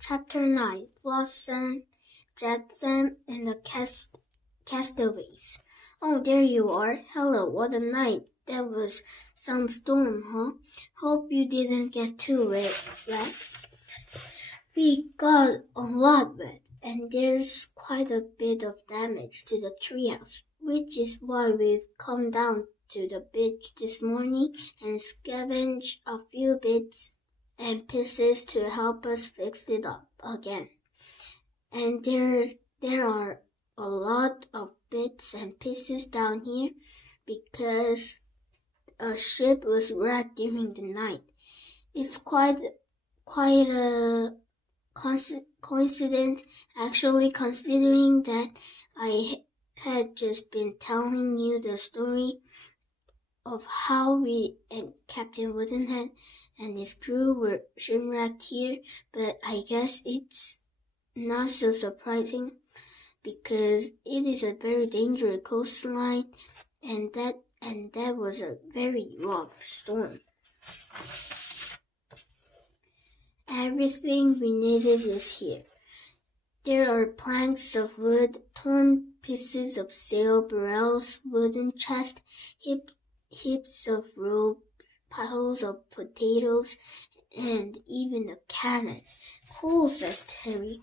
Chapter 9 Blossom, Jetsam, and the Castaways. Oh, there you are. Hello, what a night. That was some storm, huh? Hope you didn't get too wet. We got a lot wet, and there's quite a bit of damage to the treehouse, which is why we've come down to the beach this morning and scavenged a few bits and pieces to help us fix it up again. And there are a lot of bits and pieces down here because a ship was wrecked during the night. It's quite a coincidence, actually, considering that I had just been telling you the story of how we and Captain Woodenhead and his crew were shipwrecked here, but I guess it's not so surprising because it is a very dangerous coastline and that was a very rough storm. Everything we needed is here. There are planks of wood, torn pieces of sail, barrels, wooden chests, heaps of rope, piles of potatoes, and even a cannon. Cool, says Terry.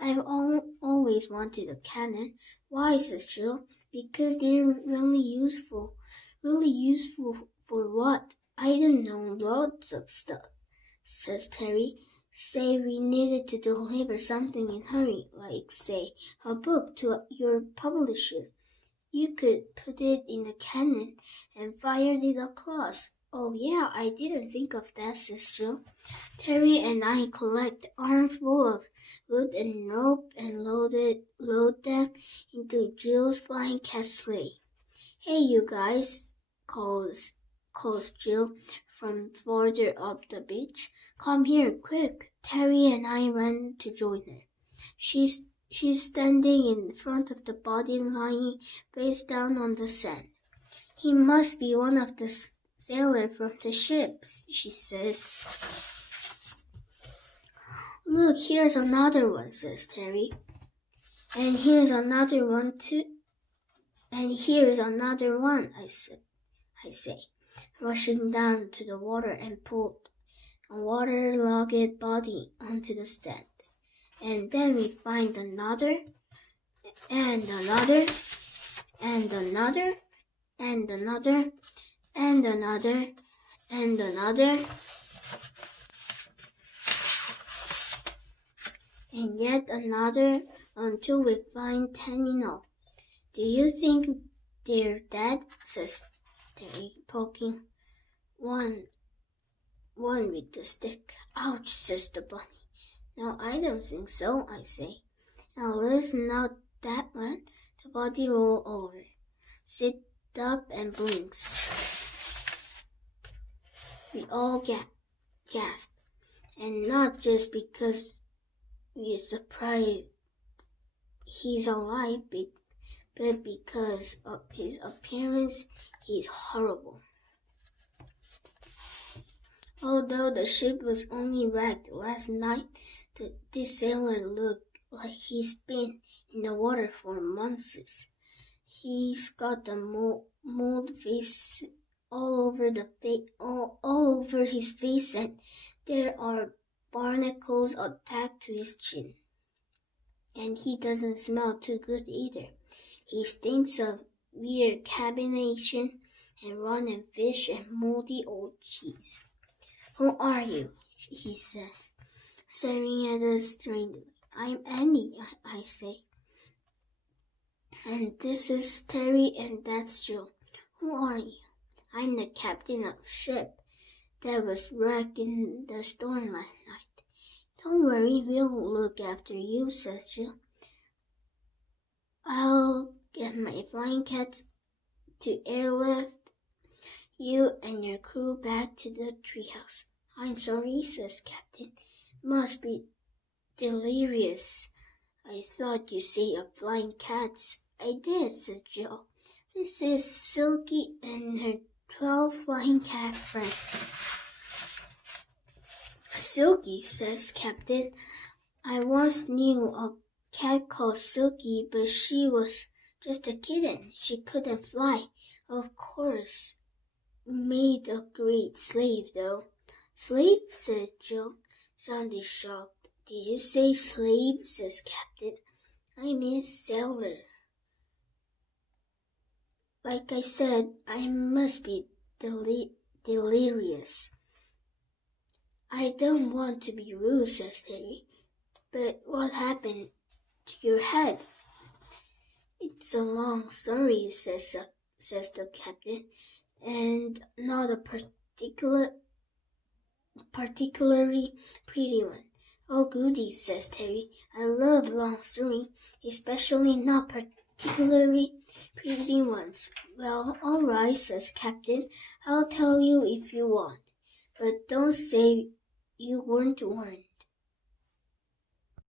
I've always wanted a cannon. Why, says Jill? Because they're really useful. Really useful for what? I don't know, lots of stuff, says Terry. Say we needed to deliver something in a hurry, like, say, a book to your publisher. You could put it in a cannon and fire it across. Oh yeah, I didn't think of that, says Jill. Terry and I collect armful of wood and rope and load them into Jill's flying cat sleigh. Hey, you guys, calls Jill from farther up the beach. Come here, quick. Terry and I ran to join her. She's standing in front of the body lying face down on the sand. He must be one of the sailors from the ship, she says. Look, here's another one, says Terry. And here's another one too. And here's another one, I say, rushing down to the water and pulled a waterlogged body onto the sand. And then we find another, and another, and another, and another, and another, and another, and yet another until we find 10 in all. Do you think they're dead? Says Terry, poking one with the stick. Ouch, says the bunny. No, I don't think so, I say. Now listen, not that one. The body rolls over, sits up and blinks. We all gasp, and not just because we're surprised he's alive, but because of his appearance, he's horrible. Although the ship was only wrecked last night, this sailor looked like he's been in the water for months. He's got the mold face all over his face, and there are barnacles attached to his chin. And he doesn't smell too good either. He stinks of weird carbonation and rotten fish and moldy old cheese. Who are you? He says, staring at us strangely. I'm Andy, I say. And this is Terry, and that's Jill. Who are you? I'm the captain of a ship that was wrecked in the storm last night. Don't worry, we'll look after you, says Jill. I'll get my flying cats to airlift you and your crew back to the treehouse. I'm sorry, says Captain. Must be delirious. I thought you said of flying cats. I did, said Jill. This is Silky and her 12 flying cat friends. Silky, says Captain. I once knew a cat called Silky, but she was just a kitten. She couldn't fly. Of course, made a great slave, though. Slave, said Joe, sounding shocked. Did you say slave? Says Captain. I mean sailor. Like I said, I must be delirious. I don't want to be rude, says Terry, but what happened to your head? It's a long story, says the captain, and not a particularly pretty one. Oh, goody, says Terry. I love long stories, especially not particularly pretty ones. Well, all right, says Captain. I'll tell you if you want, but don't say you weren't warned.